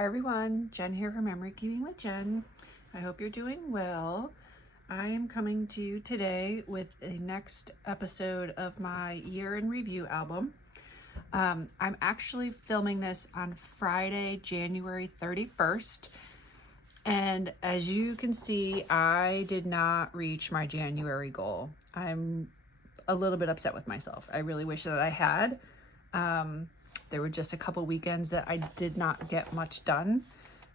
Hi everyone, Jen here from Memory Keeping with Jen. I hope you're doing well. I am coming to you today with the next episode of my year in review album. I'm actually filming this on Friday, January 31st. And as you can see, I did not reach my January goal. I'm a little bit upset with myself. I really wish that I had. There were just a couple weekends that I did not get much done.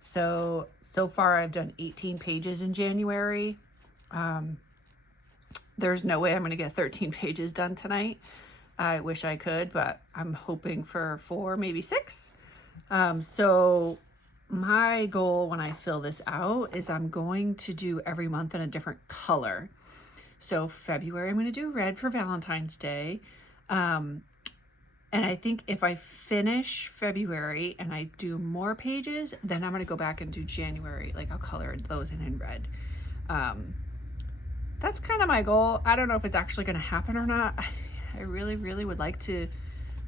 So far I've done 18 pages in January. There's no way I'm going to get 13 pages done tonight. I wish I could, but I'm hoping for 4, maybe 6. So my goal when I fill this out is I'm going to do every month in a different color. So February, I'm going to do red for Valentine's Day. And I think if I finish February and I do more pages, then I'm going to go back and do January. Like I'll color those in red. That's kind of my goal. I don't know if it's actually going to happen or not. I really, really would like to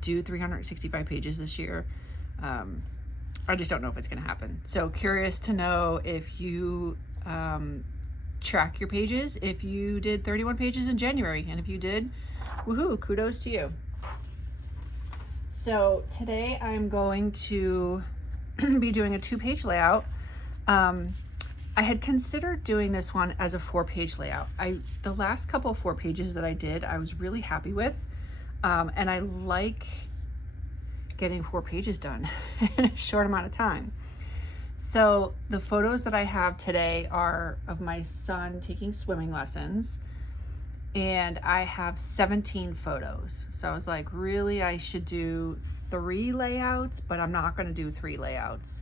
do 365 pages this year. I just don't know if it's going to happen. So curious to know if you track your pages, if you did 31 pages in January. And if you did, woohoo, kudos to you. So today I'm going to be doing a 2-page layout. I had considered doing this one as a 4-page layout. The last couple of 4 pages that I did, I was really happy with. And I like getting 4 pages done in a short amount of time. So the photos that I have today are of my son taking swimming lessons. And I have 17 photos. So I was like, really, I should do 3 layouts, but I'm not going to do 3 layouts.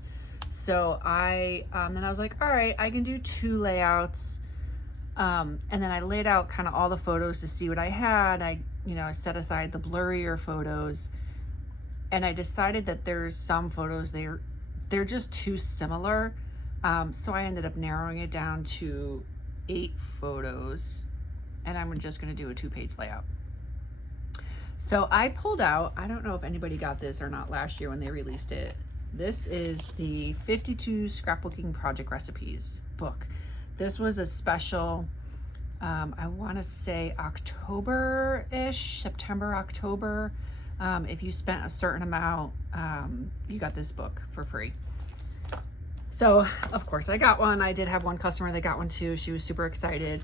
So then I was like, all right, I can do 2 layouts. And then I laid out kind of all the photos to see what I had. I set aside the blurrier photos, and I decided that there's some photos they're just too similar. So I ended up narrowing it down to 8 photos. And I'm just going to do a 2-page layout. So I pulled out, I don't know if anybody got this or not last year when they released it. This is the 52 Scrapbooking Project Recipes book. This was a special, I want to say October-ish, September, October. If you spent a certain amount, you got this book for free. So of course I got one. I did have one customer that got one too. She was super excited.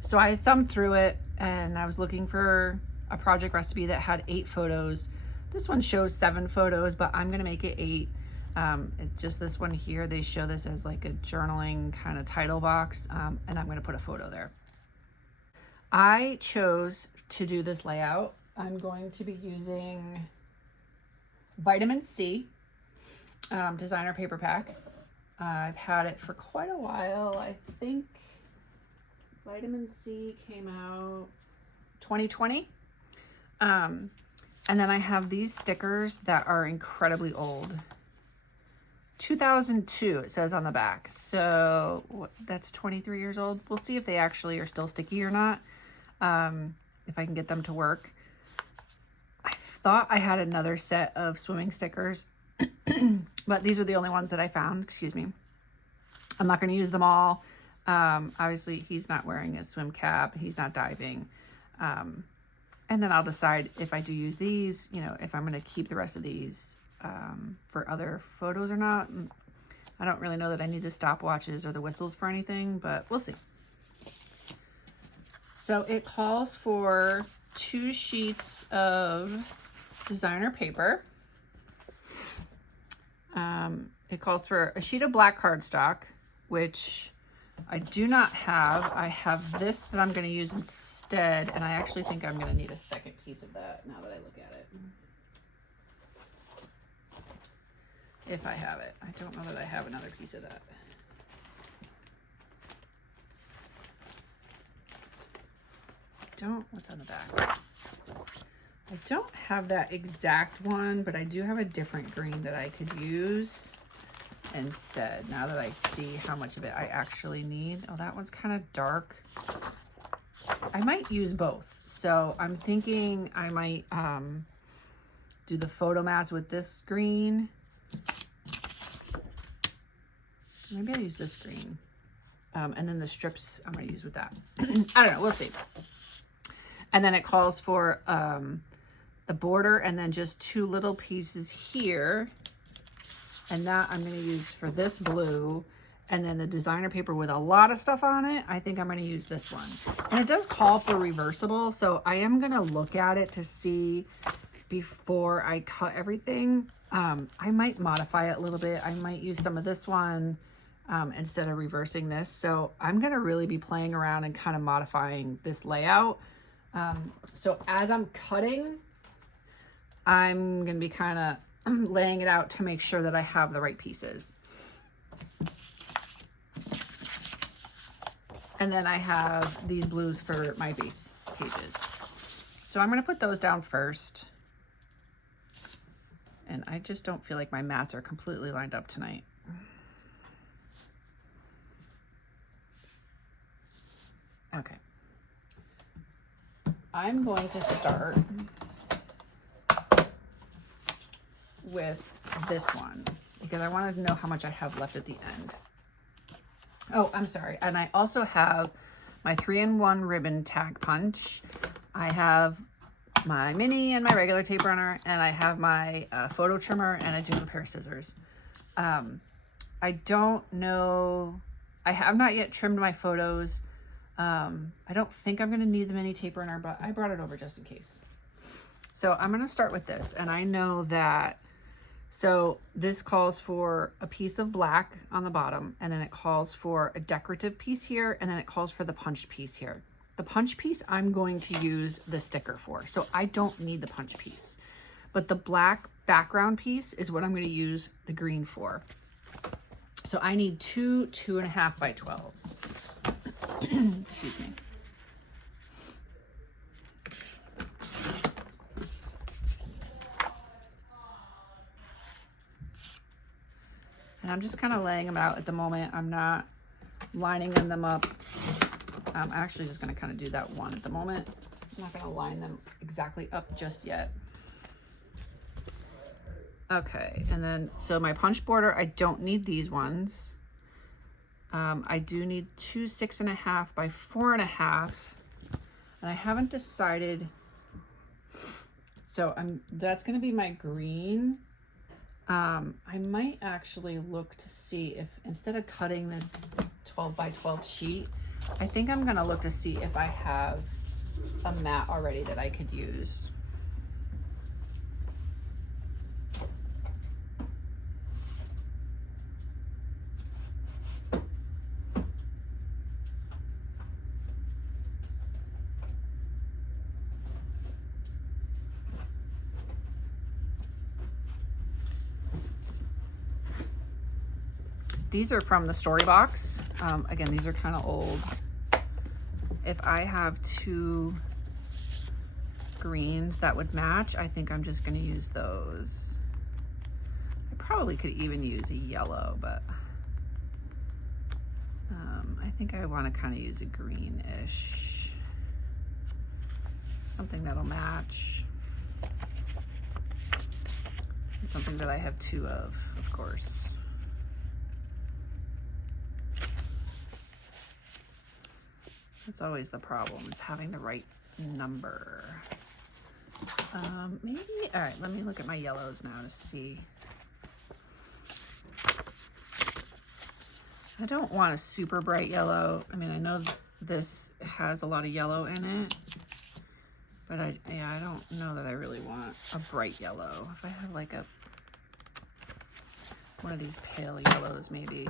So I thumbed through it and I was looking for a project recipe that had 8 photos. This one shows 7 photos, but I'm gonna make it 8. Just this one here, they show this as like a journaling kind of title box, and I'm gonna put a photo there. I chose to do this layout. I'm going to be using Vitamin C designer paper pack. I've had it for quite a while. I think Vitamin C came out 2020. And then I have these stickers that are incredibly old. 2002 it says on the back. So that's 23 years old. We'll see if they actually are still sticky or not. If I can get them to work. I thought I had another set of swimming stickers, but these are the only ones that I found. Excuse me. I'm not going to use them all. Obviously he's not wearing a swim cap, he's not diving. And then I'll decide if I do use these, if I'm going to keep the rest of these, for other photos or not. I don't really know that I need the stopwatches or the whistles for anything, but we'll see. So it calls for 2 sheets of designer paper. It calls for a sheet of black cardstock, which I do not have. I have this that I'm going to use instead, and I actually think I'm going to need a second piece of that now that I look at it. If I have it. I don't know that I have another piece of that. What's on the back? I don't have that exact one, but I do have a different green that I could use instead, now that I see how much of it I actually need. Oh, that one's kind of dark. I might use both. So I'm thinking I might do the photo mats with this green Maybe I'll use this green. And then the strips I'm going to use with that. I don't know. We'll see. And then it calls for the border and then just 2 little pieces here. And that I'm going to use for this blue. And then the designer paper with a lot of stuff on it, I think I'm going to use this one. And it does call for reversible, so I am going to look at it to see before I cut everything. I might modify it a little bit. I might use some of this one instead of reversing this. So I'm going to really be playing around and kind of modifying this layout. So as I'm cutting, I'm going to be kind of laying it out to make sure that I have the right pieces. And then I have these blues for my base pages. So I'm going to put those down first. And I just don't feel like my mats are completely lined up tonight. Okay. I'm going to start with this one because I want to know how much I have left at the end. Oh, I'm sorry. And I also have my 3-in-1 ribbon tag punch. I have my mini and my regular tape runner, and I have my photo trimmer, and I do have a pair of scissors. I don't know. I have not yet trimmed my photos. I don't think I'm going to need the mini tape runner, but I brought it over just in case. So I'm going to start with this, and I know that. So this calls for a piece of black on the bottom, and then it calls for a decorative piece here, and then it calls for the punch piece here. The punch piece I'm going to use the sticker for, so I don't need the punch piece. But the black background piece is what I'm going to use the green for. So I need 2 2.5 by 12s. Excuse me. And I'm just kind of laying them out at the moment. I'm not lining them up. I'm actually just going to kind of do that one at the moment. I'm not going to line them exactly up just yet. Okay, and then, so my punch border, I don't need these ones. I do need 2 6.5 by 4.5. And I haven't decided. So that's going to be my green. I might actually look to see if, instead of cutting this 12 by 12 sheet, I think I'm going to look to see if I have a mat already that I could use. These are from the story box. Again, these are kind of old. If I have 2 greens that would match, I think I'm just going to use those. I probably could even use a yellow, but I think I want to kind of use a greenish. Something that'll match. And something that I have 2 of course. That's always the problem, is having the right number. Maybe, all right, let me look at my yellows now to see. I don't want a super bright yellow. I mean, I know this has a lot of yellow in it, but I don't know that I really want a bright yellow. If I have like one of these pale yellows, maybe.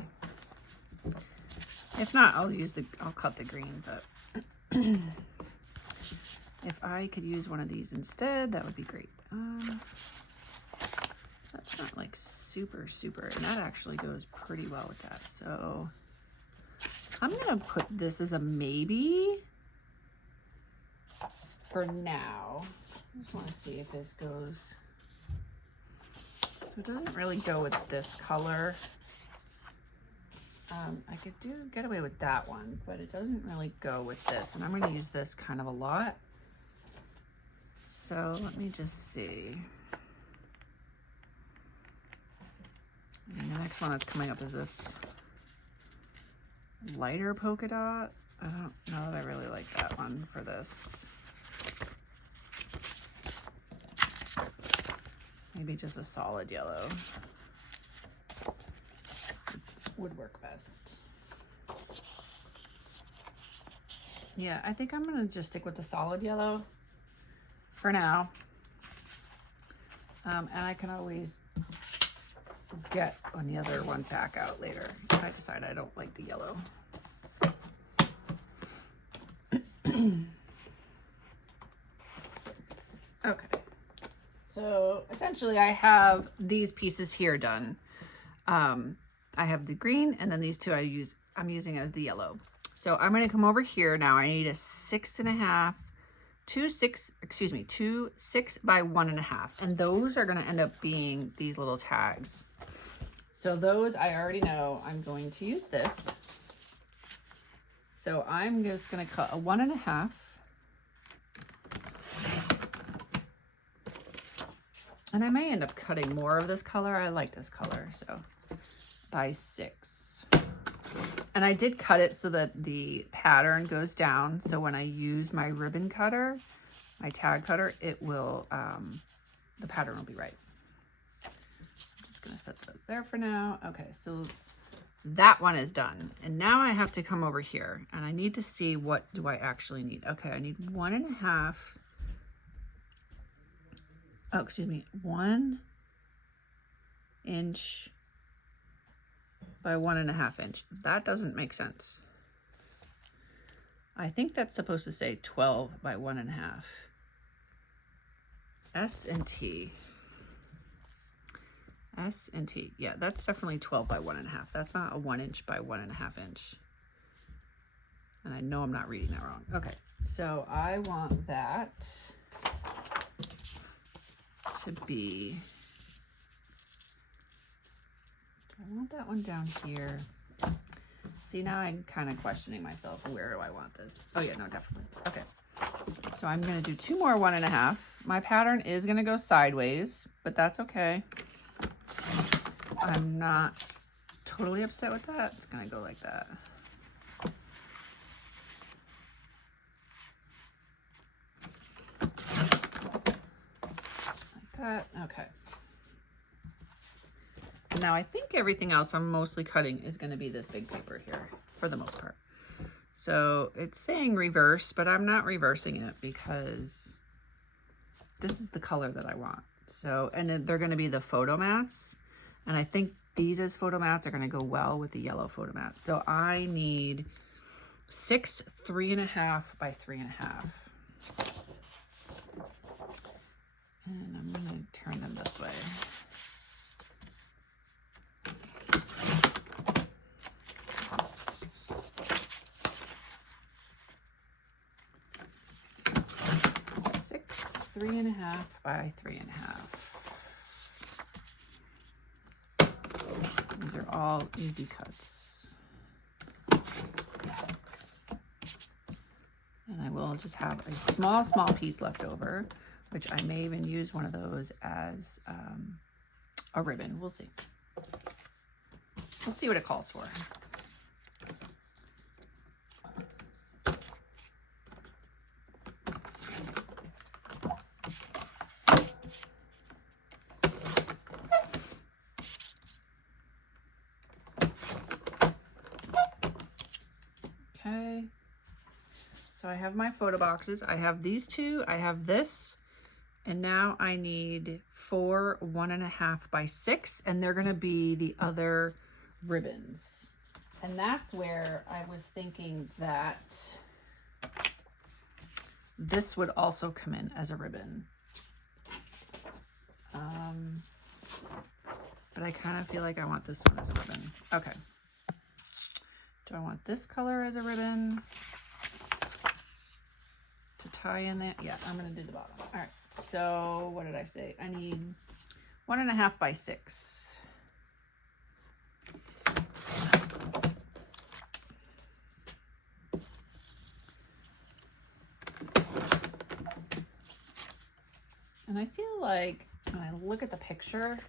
If not, I'll cut the green, but if I could use one of these instead, that would be great. That's not like super, and that actually goes pretty well with that. So I'm gonna put this as a maybe for now. I just wanna see if this goes. So it doesn't really go with this color. I could get away with that one, but it doesn't really go with this. And I'm going to use this kind of a lot. So let me just see. And the next one that's coming up is this lighter polka dot. I don't know that I really like that one for this. Maybe just a solid yellow would work best. Yeah, I think I'm gonna just stick with the solid yellow for now. And I can always get the other one back out later if I decide I don't like the yellow. Okay, so essentially I have these pieces here done. I have the green, and then these two I'm using as the yellow. So I'm going to come over here now. I need a 6.5, two 6 by 1.5, and those are going to end up being these little tags. So those I already know I'm going to use this. So I'm just going to cut a 1.5. And I may end up cutting more of this color. I like this color, so by 6. And I did cut it so that the pattern goes down. So when I use my ribbon cutter, my tag cutter, it will, the pattern will be right. I'm just gonna set those there for now. Okay, so that one is done. And now I have to come over here and I need to see what do I actually need. Okay, I need 1.5. Oh, excuse me, 1 inch by 1.5 inch. That doesn't make sense. I think that's supposed to say 12 by 1.5. S and T. S and T. Yeah, that's definitely 12 by 1.5. That's not a 1 inch by 1.5 inch. And I know I'm not reading that wrong. Okay, so I want that to be, do I want that one down here? See, now I'm kind of questioning myself. Where do I want this? Oh yeah, no, definitely. Okay, so I'm gonna do 2 more 1.5. My pattern is gonna go sideways, but that's okay. I'm not totally upset with that. It's gonna go like that. That, okay. Now I think everything else I'm mostly cutting is going to be this big paper here for the most part. So it's saying reverse, but I'm not reversing it because this is the color that I want. So, and then they're going to be the photo mats, and I think these as photo mats are going to go well with the yellow photo mats. So I need 6 3.5 by 3.5. And I'm going to turn them this way. Six, 3.5 by 3.5. These are all easy cuts. And I will just have a small piece left over, which I may even use one of those as a ribbon. We'll see. We'll see what it calls for. Okay. So I have my photo boxes. I have these two. I have this. And now I need 4 1.5 by 6, and they're going to be the other ribbons. And that's where I was thinking that this would also come in as a ribbon. But I kind of feel like I want this one as a ribbon. Okay. Do I want this color as a ribbon to tie in there? Yeah, I'm going to do the bottom. All right. So what did I say? I need 1.5 by 6. And I feel like when I look at the picture,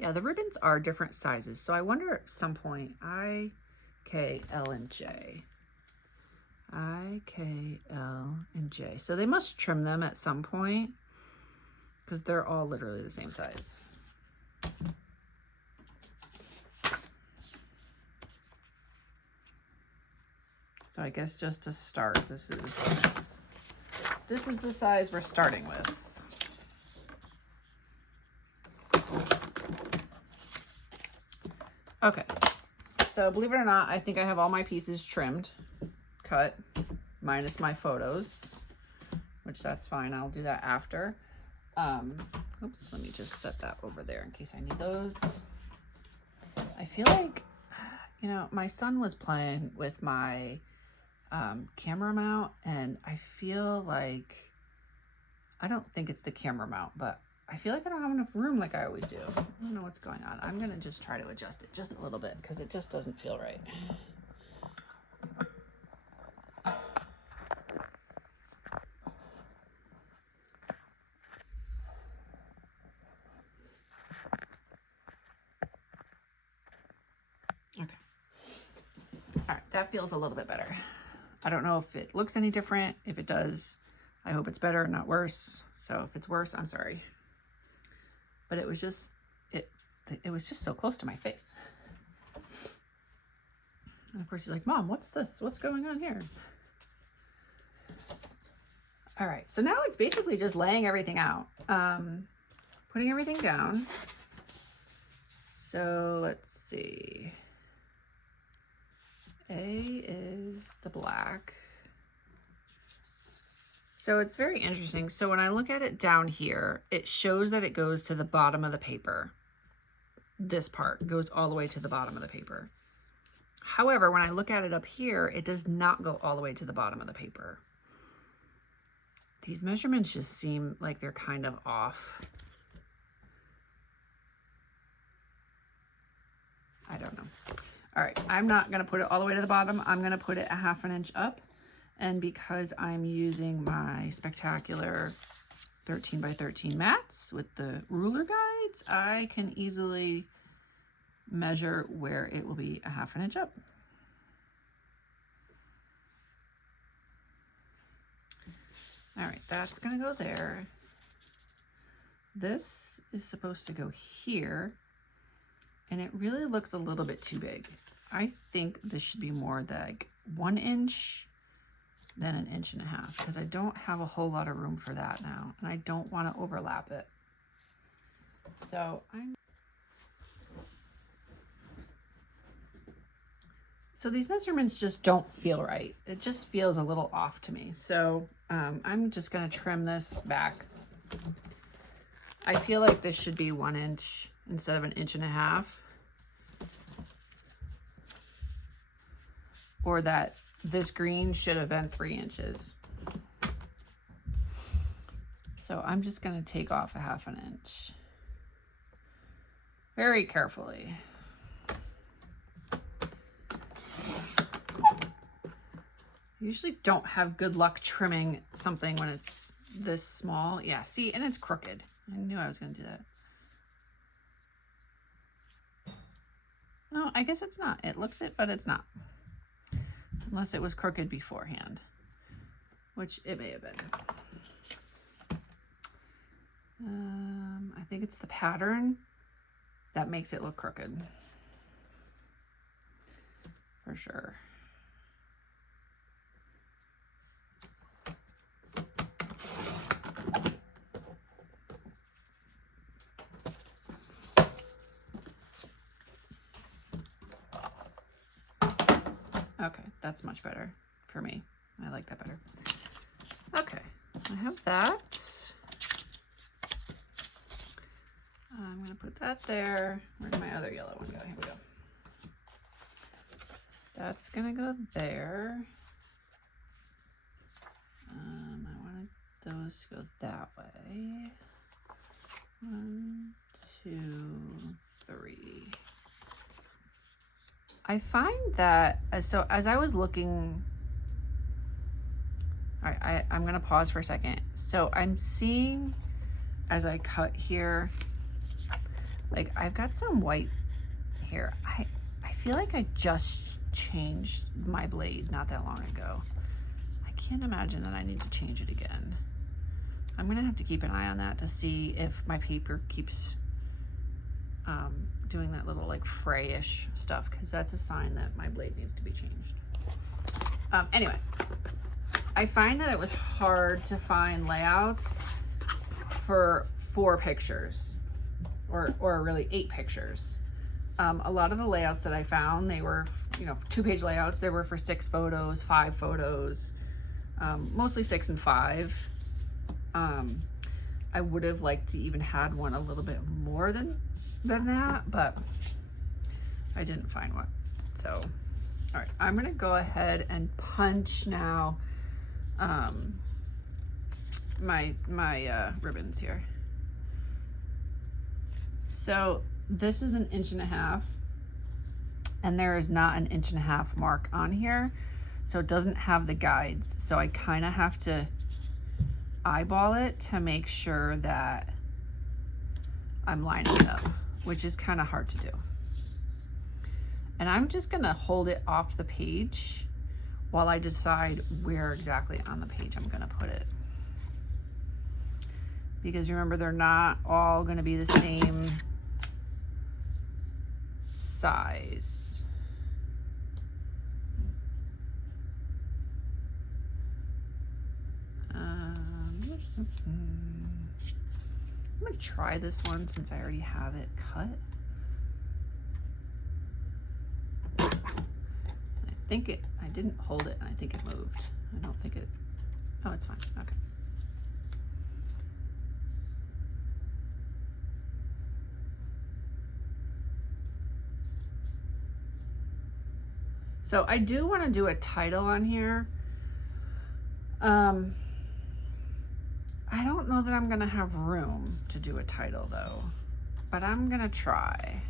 yeah, the ribbons are different sizes. So I wonder at some point I K, L, and J. I, K, L, and J. So they must trim them at some point because they're all literally the same size. So I guess just to start, this is the size we're starting with. Okay, so believe it or not, I think I have all my pieces trimmed, cut, minus my photos, which that's fine. I'll do that after. Oops, let me just set that over there in case I need those. I feel like, you know, my son was playing with my camera mount, and I feel like, I don't think it's the camera mount, but I feel like I don't have enough room like I always do. I don't know what's going on. I'm gonna just try to adjust it just a little bit because it just doesn't feel right. Okay. All right, that feels a little bit better. I don't know if it looks any different. If it does, I hope it's better, not worse. So if it's worse, I'm sorry. But it was just, it was just so close to my face. And of course she's like, Mom, what's this? What's going on here? All right, so now it's basically just laying everything out. Putting everything down. So let's see. A is the black. So it's very interesting. So when I look at it down here, it shows that it goes to the bottom of the paper. This part goes all the way to the bottom of the paper. However, when I look at it up here, it does not go all the way to the bottom of the paper. These measurements just seem like they're kind of off. I don't know. All right, I'm not gonna put it all the way to the bottom. I'm gonna put it a 1/2 inch up. And because I'm using my Spectacular 13 by 13 mats with the ruler guides, I can easily measure where it will be a 1/2 inch up. All right, that's gonna go there. This is supposed to go here, and it really looks a little bit too big. I think this should be more like 1 inch than 1.5 inches because I don't have a whole lot of room for that now, and I don't want to overlap it. So these measurements just don't feel right. It just feels a little off to me. So I'm just gonna trim this back. I feel like this should be 1 inch instead of 1.5 inches. Or that this green should have been 3 inches. So I'm just gonna take off a 1/2 inch. Very carefully. I usually don't have good luck trimming something when it's this small. Yeah, see, and it's crooked. I knew I was gonna do that. No, I guess it's not. It looks it, but it's not. Unless it was crooked beforehand, which it may have been. I think it's the pattern that makes it look crooked. For sure. Okay, that's much better for me. I like that better. Okay, I have that. I'm gonna put that there. Where'd my other yellow one go? Here we go. That's gonna go there. I wanted those to go that way. 1, 2, 3. I find that, so as I was looking, all right, I'm gonna pause for a second. So I'm seeing, as I cut here, like I've got some white here. I feel like I just changed my blade not that long ago. I can't imagine that I need to change it again. I'm gonna have to keep an eye on that to see if my paper keeps doing that little like frayish stuff, because that's a sign that my blade needs to be changed. Anyway, I find that it was hard to find layouts for 4 pictures or really 8 pictures. A lot of the layouts that I found, they were, you know, 2-page layouts. They were for 6 photos, 5 photos, mostly 6 and 5. I would have liked to even had one a little bit more than that, but I didn't find one. So, all right, I'm gonna go ahead and punch now my ribbons here. So this is 1.5 inches, and there is not 1.5 inches mark on here, so it doesn't have the guides. So I kind of have to eyeball it to make sure that I'm lining it up, which is kind of hard to do. And I'm just gonna hold it off the page while I decide where exactly on the page I'm gonna put it. Because remember, they're not all gonna be the same size. I'm gonna try this one since I already have it cut. I didn't hold it, and I think it moved. I don't think it, oh, it's fine, okay. So I do want to do a title on here. I don't know that I'm gonna have room to do a title though, but I'm gonna try.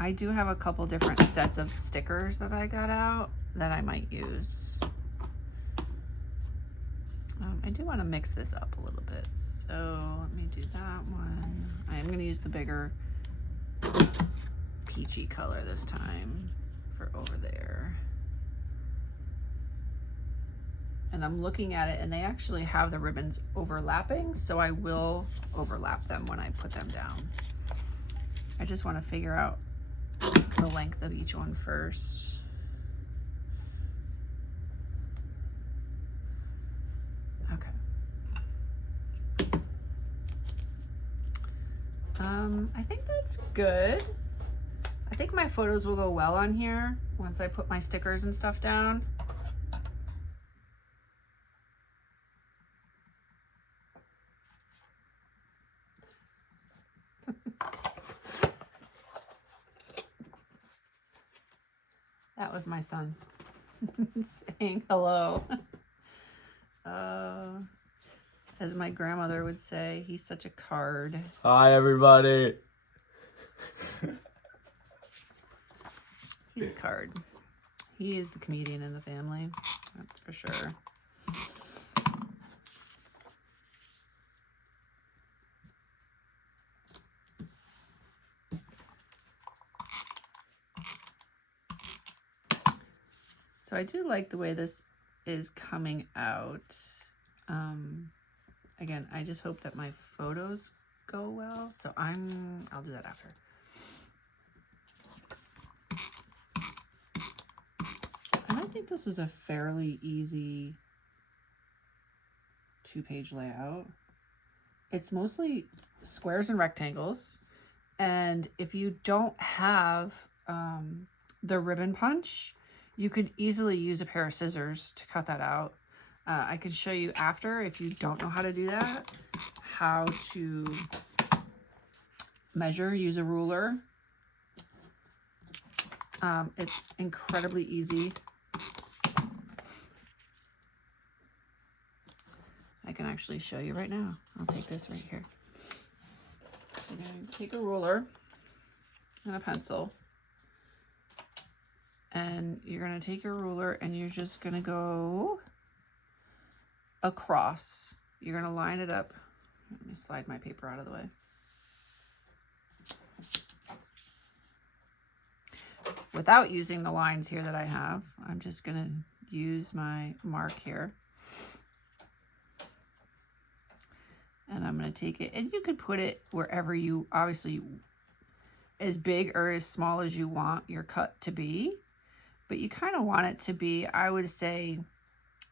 I do have a couple different sets of stickers that I got out that I might use. I do want to mix this up a little bit, so let me do that one. I am going to use the bigger peachy color this time for over there. And I'm looking at it, and they actually have the ribbons overlapping, so I will overlap them when I put them down. I just want to figure out the length of each one first. Okay. I think that's good. I think my photos will go well on here once I put my stickers and stuff down. That was my son saying hello. As my grandmother would say, he's such a card. Hi, everybody. He's a card. He is the comedian in the family, that's for sure. So I do like the way this is coming out. Again, I just hope that my photos go well. So I'll do that after. And I think this was a fairly easy 2-page layout. It's mostly squares and rectangles. And if you don't have the ribbon punch, you could easily use a pair of scissors to cut that out. I can show you after, if you don't know how to do that, how to measure, use a ruler. It's incredibly easy. I can actually show you right now. I'll take this right here. So you're going to take a ruler and a pencil. And you're going to take your ruler and you're just going to go across. You're going to line it up. Let me slide my paper out of the way. without using the lines here that I have. I'm just gonna use my mark here. And I'm gonna take it, and you could put it wherever you, obviously as big or as small as you want your cut to be, but you kind of want it to be, I would say,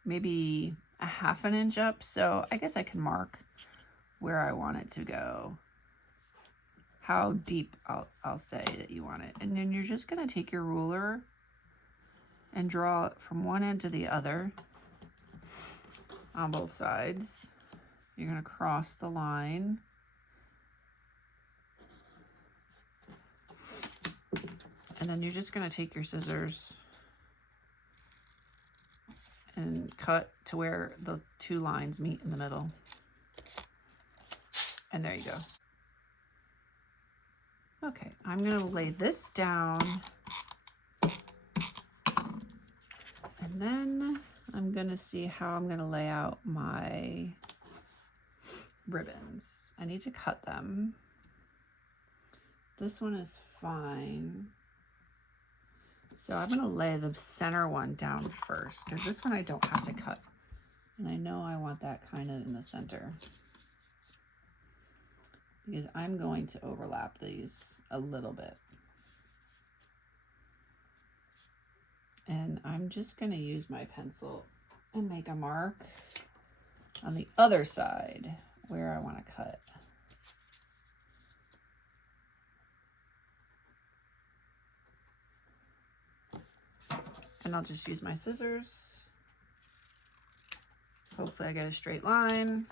maybe a 1/2 inch up. So I guess I can mark where I want it to go, how deep I'll say that you want it. And then you're just gonna take your ruler and draw it from one end to the other on both sides. You're gonna cross the line. And then you're just gonna take your scissors and cut to where the two lines meet in the middle. And there you go. Okay, I'm gonna lay this down. And then I'm gonna see how I'm gonna lay out my ribbons. I need to cut them. This one is fine. So I'm gonna lay the center one down first, because this one I don't have to cut. And I know I want that kind of in the center, because I'm going to overlap these a little bit. And I'm just gonna use my pencil and make a mark on the other side where I wanna cut. And I'll just use my scissors. Hopefully I get a straight line.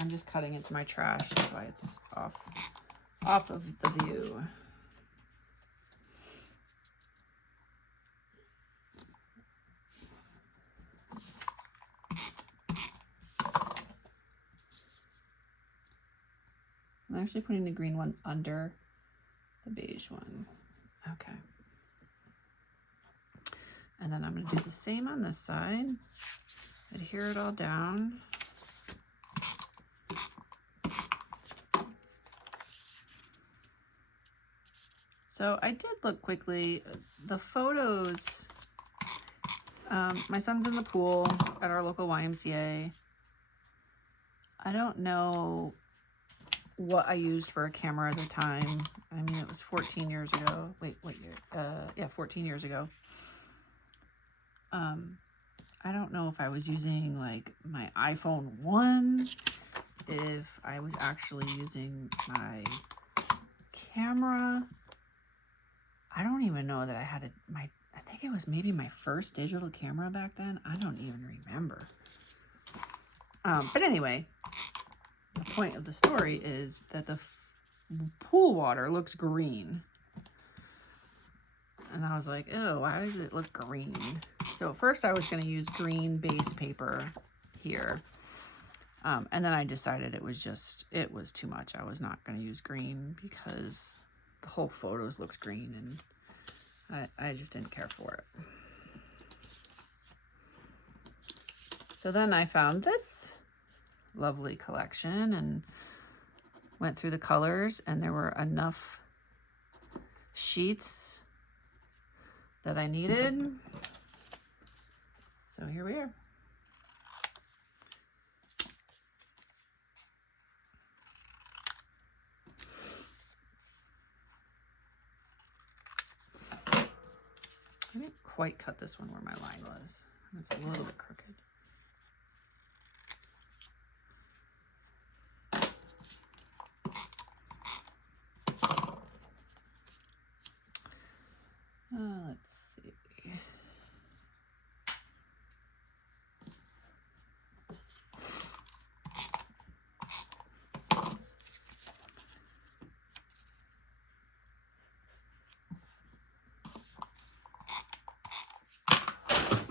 I'm just cutting into my trash, that's why it's off of the view. I'm actually putting the green one under the beige one. Okay. And then I'm going to do the same on this side. Adhere it all down. So I did look quickly. The photos, my son's in the pool at our local YMCA. I don't know what I used for a camera at the time. I mean, it was 14 years ago. Wait, what year? Yeah, 14 years ago. I don't know if I was using like my iPhone 1, if I was actually using my camera. I don't even know that I had I think it was maybe my first digital camera back then. I don't even remember. But anyway, the point of the story is that the pool water looks green. And I was like, oh, why does it look green? So at first I was going to use green base paper here. And then I decided it was too much. I was not going to use green because the whole photos looked green and I just didn't care for it. So then I found this lovely collection and went through the colors, and there were enough sheets that I needed. So here we are. I didn't quite cut this one where my line was. It's a little bit crooked. Let's see.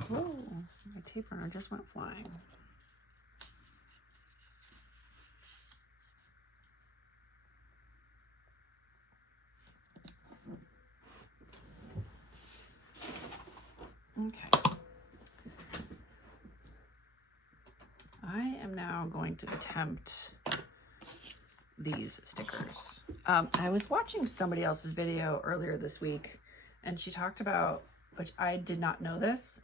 Whoa, my tape runner just went flying. Okay. I am now going to attempt these stickers. I was watching somebody else's video earlier this week, and she talked about, which I did not know this,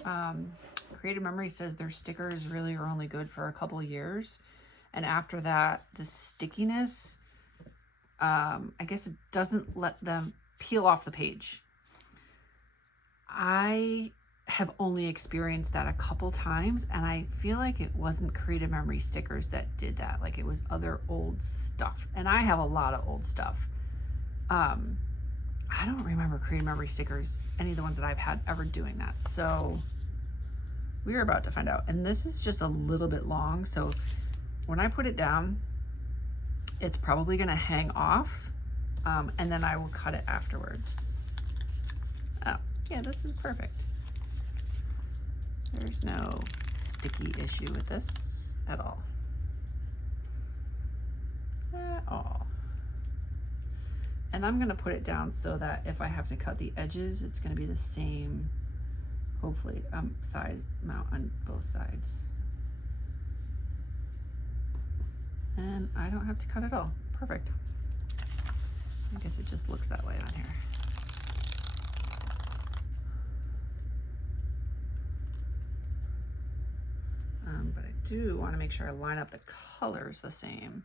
Creative Memory says their stickers really are only good for a couple years, and after that, the stickiness, I guess it doesn't let them peel off the page. I have only experienced that a couple times, and I feel like it wasn't Creative Memory stickers that did that. Like it was other old stuff, and I have a lot of old stuff. I don't remember Creative Memory stickers, any of the ones that I've had, ever doing that. So we're about to find out. And this is just a little bit long, so when I put it down, it's probably gonna hang off, and then I will cut it afterwards. Oh, yeah, this is perfect. There's no sticky issue with this at all. At all. And I'm gonna put it down so that if I have to cut the edges, it's gonna be the same, hopefully, size amount on both sides. And I don't have to cut at all. Perfect. I guess it just looks that way on here. But I do want to make sure I line up the colors the same.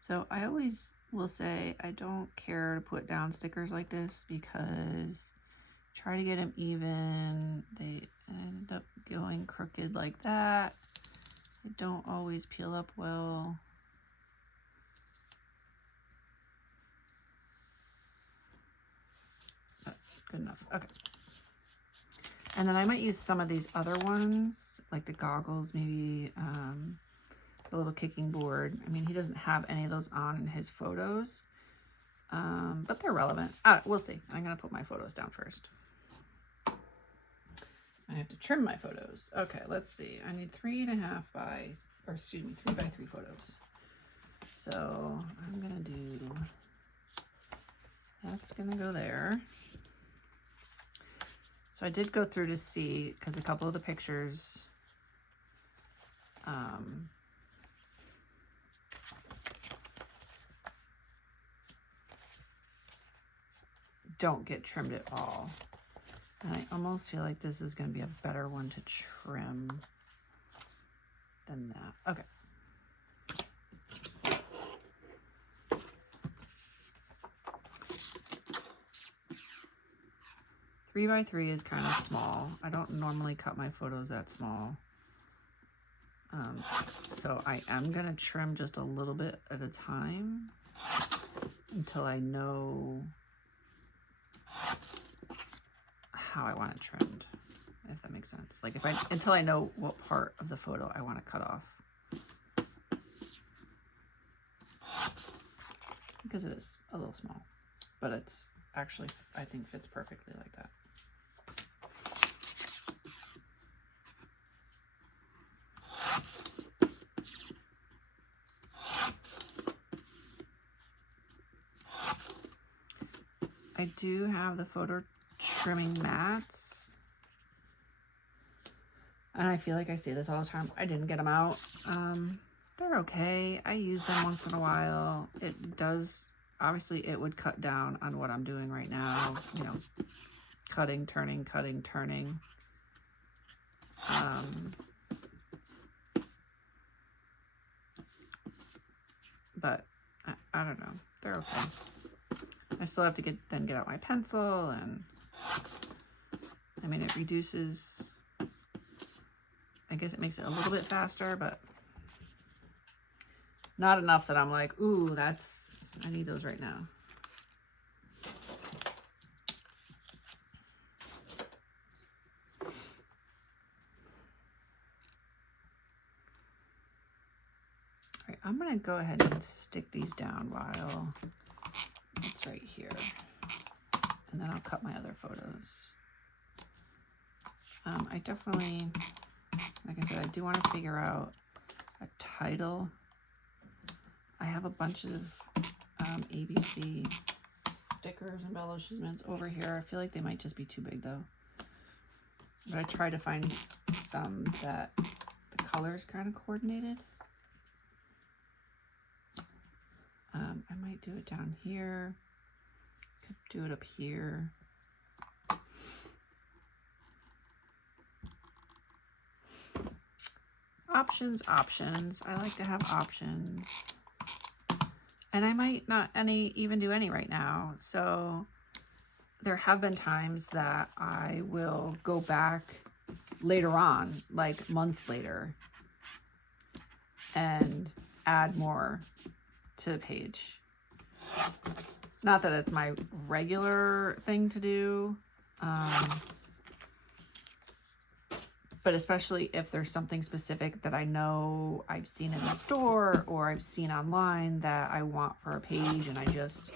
So I always will say I don't care to put down stickers like this because try to get them even, they end up going crooked like that. They don't always peel up well. Oh, good enough. Okay. And then I might use some of these other ones, like the goggles, maybe the little kicking board. I mean, he doesn't have any of those on in his photos, but they're relevant. We'll see. I'm going to put my photos down first. I have to trim my photos. Okay, let's see. I need 3.5 by, or excuse me, 3 by 3 photos. So I'm going to do, that's going to go there. So I did go through to see, because a couple of the pictures, don't get trimmed at all. And I almost feel like this is going to be a better one to trim than that. Okay. 3 by 3 is kind of small. I don't normally cut my photos that small. So I am going to trim just a little bit at a time until I know how I want it trimmed, if that makes sense. Like until I know what part of the photo I want to cut off. Because it is a little small, but it's actually, I think, fits perfectly like that. I do have the photo trimming mats, and I feel like I say this all the time. I didn't get them out. They're okay. I use them once in a while. It does, obviously it would cut down on what I'm doing right now, you know, cutting, turning, cutting, turning. But I don't know. They're okay. I still have to get out my pencil, and I mean, it reduces, I guess it makes it a little bit faster, but not enough that I'm like, ooh, I need those right now. All right, I'm gonna go ahead and stick these down while it's right here, and then I'll cut my other photos. I definitely, like I said, I do want to figure out a title. I have a bunch of ABC stickers, embellishments over here. I feel like they might just be too big though. But I tried to find some that the colors kind of coordinated. I might do it down here. Could do it up here. Options, options. I like to have options. And I might not even do any right now. So there have been times that I will go back later on, like months later, and add more to the page. Not that it's my regular thing to do, but especially if there's something specific that I know I've seen in the store or I've seen online that I want for a page and I just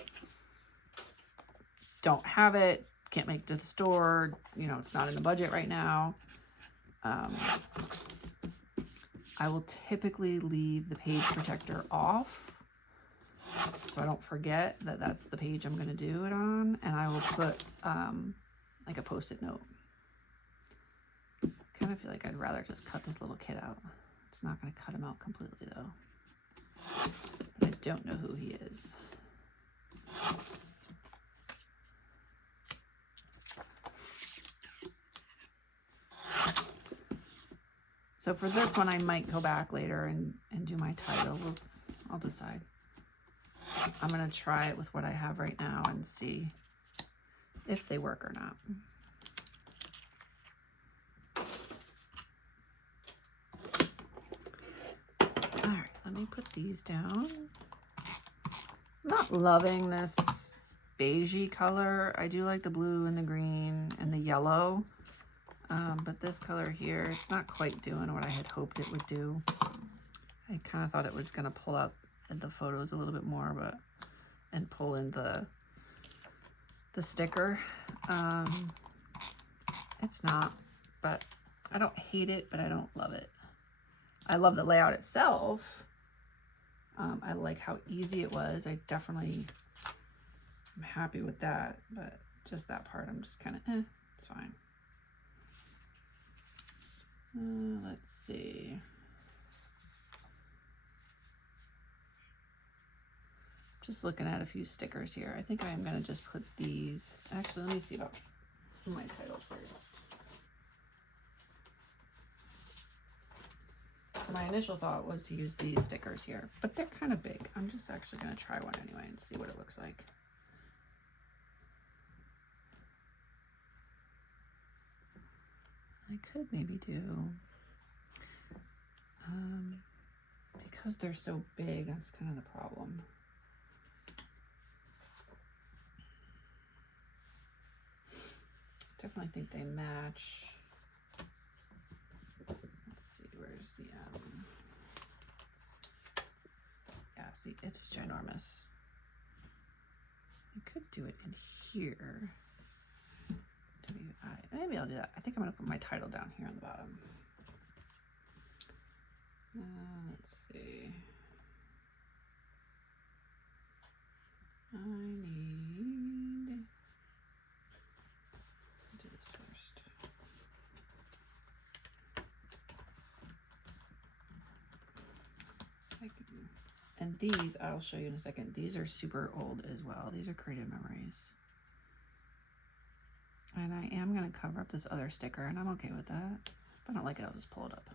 don't have it, can't make it to the store, you know, it's not in the budget right now. I will typically leave the page protector off so I don't forget that that's the page I'm going to do it on, and I will put like a post-it note. Kind of feel like I'd rather just cut this little kid out. It's not going to cut him out completely though. But I don't know who he is. So for this one, I might go back later and do my title. I'll decide. I'm going to try it with what I have right now and see if they work or not. All right, let me put these down. I'm not loving this beigey color. I do like the blue and the green and the yellow. But this color here, it's not quite doing what I had hoped it would do. I kind of thought it was going to pull out the photos a little bit more, and pull in the sticker. It's not, but I don't hate it, but I don't love it. I love the layout itself. I like how easy it was. I'm happy with that, but just that part, I'm just kind of, it's fine. Let's see. Just looking at a few stickers here. I think I'm going to just put these. Actually, let me see about my title first. So my initial thought was to use these stickers here, but they're kind of big. I'm just actually going to try one anyway and see what it looks like. I could maybe do, because they're so big, that's kind of the problem. Definitely think they match. Let's see, where's the, yeah, see, it's ginormous. I could do it in here. Maybe I'll do that. I think I'm going to put my title down here on the bottom. Let's see. I need to do this first. And these, I'll show you in a second. These are super old as well. These are creative memories. And I am going to cover up this other sticker, and I'm okay with that. If I don't like it, I'll just pull it up.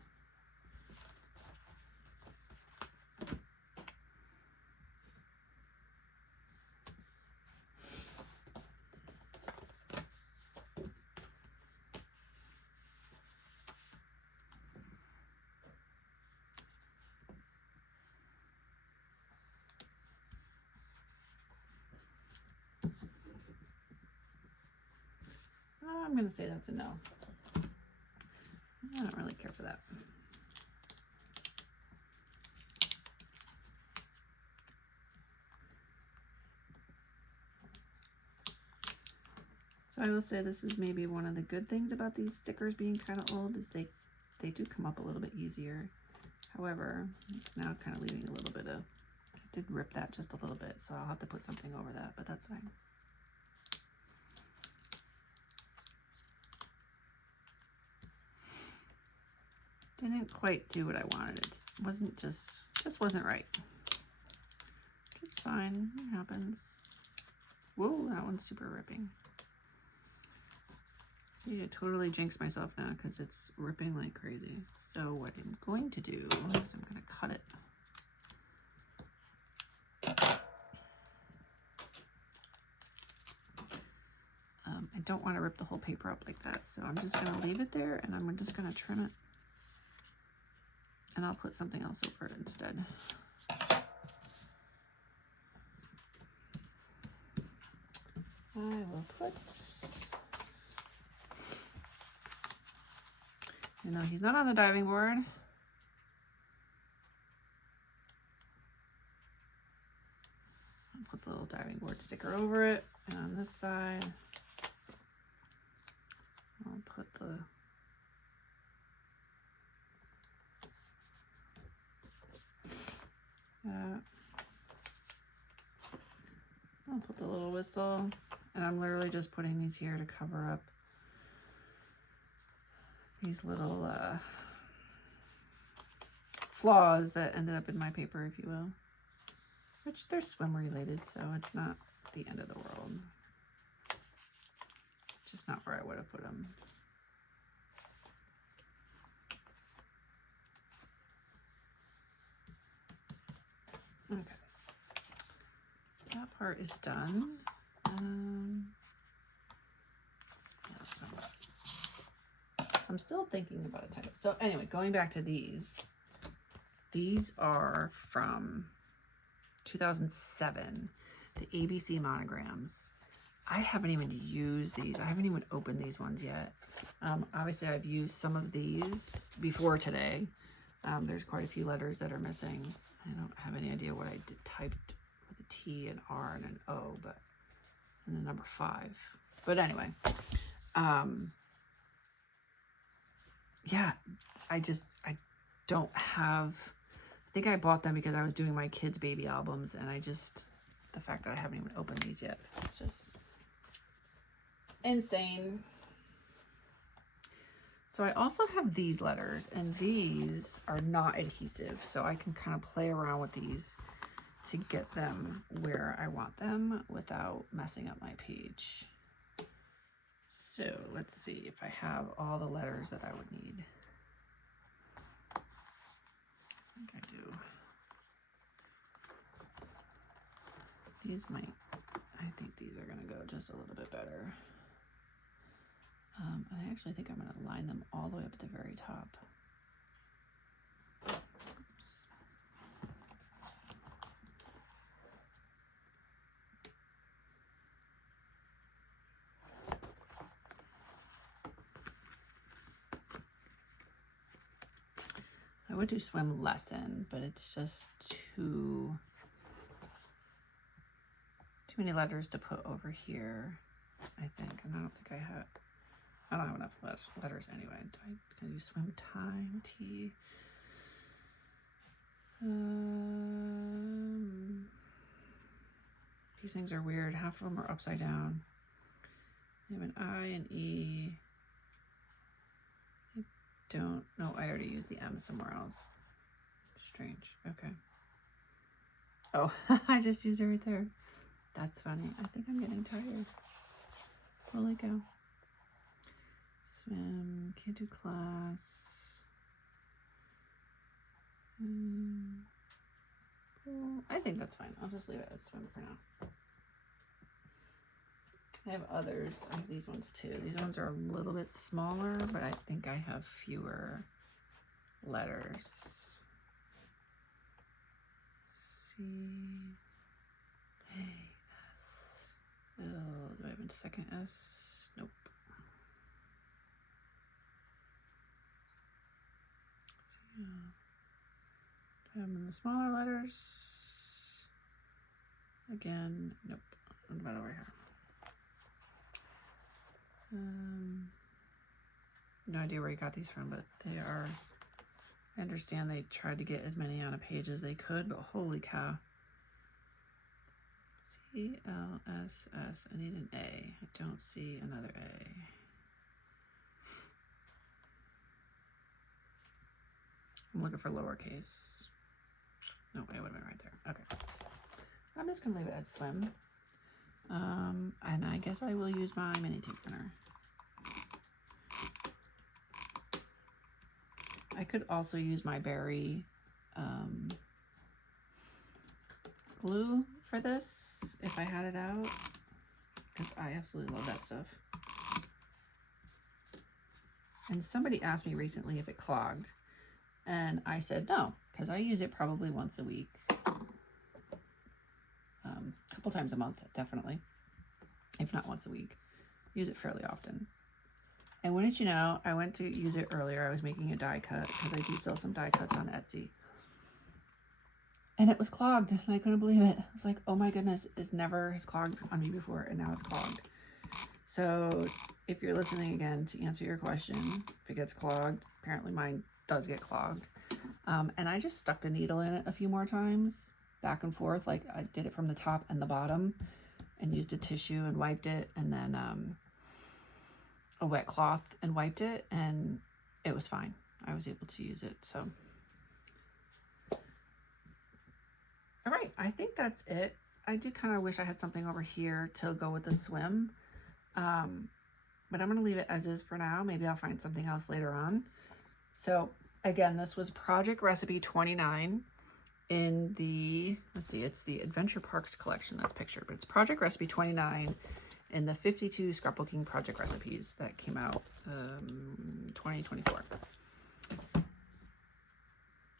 I'm going to say that's a no. I don't really care for that. So I will say this is maybe one of the good things about these stickers being kind of old is they do come up a little bit easier. However, it's now kind of leaving a little bit of, I did rip that just a little bit, so I'll have to put something over that, but that's fine. Didn't quite do what I wanted. It wasn't just wasn't right. It's fine, it happens. Whoa, that one's super ripping. See, I totally jinxed myself now because it's ripping like crazy. So what I'm going to do is I'm going to cut it. I don't want to rip the whole paper up like that, so I'm just going to leave it there and I'm just going to trim it. And I'll put something else over it instead. I will put, you know, he's not on the diving board. I'll put the little diving board sticker over it. And on this side, I'll put the I'll put the little whistle, and I'm literally just putting these here to cover up these little flaws that ended up in my paper, if you will. Which they're swim related, so it's not the end of the world. It's just not where I would have put them. Okay. That part is done. Yeah, that's not bad. So I'm still thinking about a title. So anyway, going back to these are from 2007, the ABC monograms. I haven't even used these. I haven't even opened these ones yet. Obviously, I've used some of these before today. There's quite a few letters that are missing. I don't have any idea what I typed with a T, an R, and an O, but and the number 5. But anyway, yeah, I don't have. I think I bought them because I was doing my kids' baby albums, and the fact that I haven't even opened these yet, it's just insane. So I also have these letters, and these are not adhesive, so I can kind of play around with these to get them where I want them without messing up my page. So let's see if I have all the letters that I would need. I think I do. I think these are gonna go just a little bit better. I actually think I'm going to line them all the way up at the very top. Oops. I would do swim lesson, but it's just too many letters to put over here, I think. And I don't have enough letters anyway. Can you swim time? T. These things are weird. Half of them are upside down. I have an I and E. I don't know. I already used the M somewhere else. Strange. Okay. Oh, I just used it right there. That's funny. I think I'm getting tired. Holy cow. Swim, can't do class. Well, I think that's fine. I'll just leave it as swim for now. I have others. I have these ones too. These ones are a little bit smaller, but I think I have fewer letters. C, A, S. Oh, do I have a second S? Nope. Do I have them in the smaller letters? Again, nope. What about over here? No idea where you got these from, but they are, I understand they tried to get as many on a page as they could, but holy cow. C-L-S-S, I need an A. I don't see another A. I'm looking for lowercase. No, it would have been right there. Okay. I'm just going to leave it as swim. And I guess I will use my mini tape printer. I could also use my berry glue for this if I had it out, because I absolutely love that stuff. And somebody asked me recently if it clogged, and I said no, because I use it probably once a week, a couple times a month, definitely, if not once a week. Use it fairly often. And wouldn't you know, I went to use it earlier. I was making a die cut because I do sell some die cuts on Etsy. And it was clogged, and I couldn't believe it. I was like, oh my goodness, it never has clogged on me before, and now it's clogged. So if you're listening again, to answer your question, if it gets clogged, apparently mine does get clogged. And I just stuck the needle in it a few more times, back and forth. Like I did it from the top and the bottom, and used a tissue and wiped it, and then a wet cloth and wiped it, and it was fine. I was able to use it. So all right, I think that's it. I do kind of wish I had something over here to go with the swim, but I'm going to leave it as is for now. Maybe I'll find something else later on. So again, this was project recipe 29 in the, let's see, it's the Adventure Parks collection that's pictured, but it's project recipe 29 in the 52 scrapbooking project recipes that came out 2024.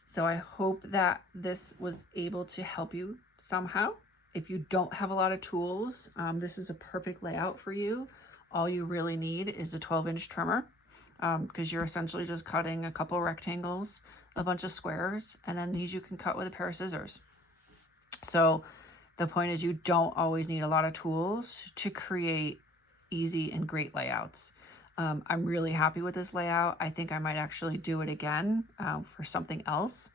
So I hope that this was able to help you somehow. If you don't have a lot of tools, this is a perfect layout for you. All you really need is a 12-inch trimmer, because you're essentially just cutting a couple rectangles, a bunch of squares, and then these you can cut with a pair of scissors. So the point is, you don't always need a lot of tools to create easy and great layouts. I'm really happy with this layout. I think I might actually do it again for something else.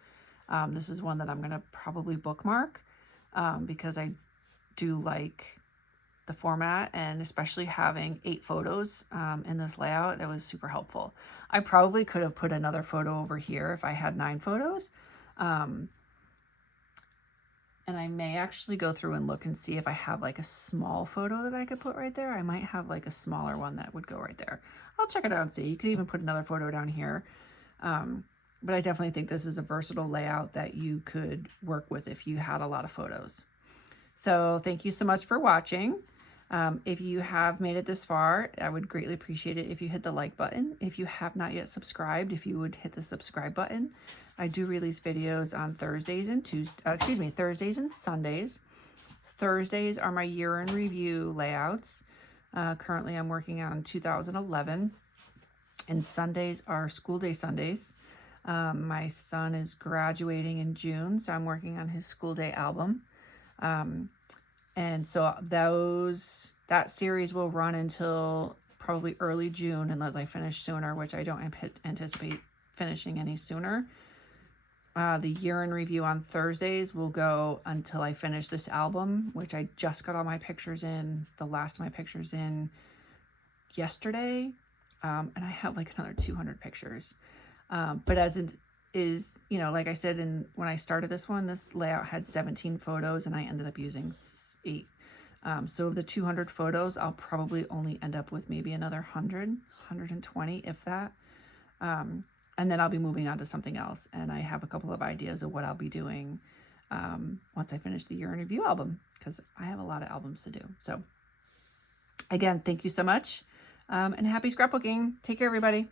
This is one that I'm going to probably bookmark because I do like the format, and especially having 8 photos in this layout, that was super helpful. I probably could have put another photo over here if I had 9 photos. And I may actually go through and look and see if I have like a small photo that I could put right there. I might have like a smaller one that would go right there. I'll check it out and see. You could even put another photo down here. But I definitely think this is a versatile layout that you could work with if you had a lot of photos. So thank you so much for watching. If you have made it this far, I would greatly appreciate it if you hit the like button. If you have not yet subscribed, if you would hit the subscribe button. I do release videos on Thursdays and Thursdays and Sundays. Thursdays are my year in review layouts. Currently I'm working on 2011, and Sundays are school day Sundays. My son is graduating in June, so I'm working on his school day album. And so that series will run until probably early June, unless I finish sooner, which I don't anticipate finishing any sooner. The year in review on Thursdays will go until I finish this album, which I just got all my pictures in, the last of my pictures in yesterday. And I have like another 200 pictures. But as it is, you know, like I said, when I started this one, this layout had 17 photos and I ended up using 8. So of the 200 photos, I'll probably only end up with maybe another 100, 120, if that. And then I'll be moving on to something else. And I have a couple of ideas of what I'll be doing once I finish the year in review album, because I have a lot of albums to do. So again, thank you so much. And happy scrapbooking. Take care, everybody.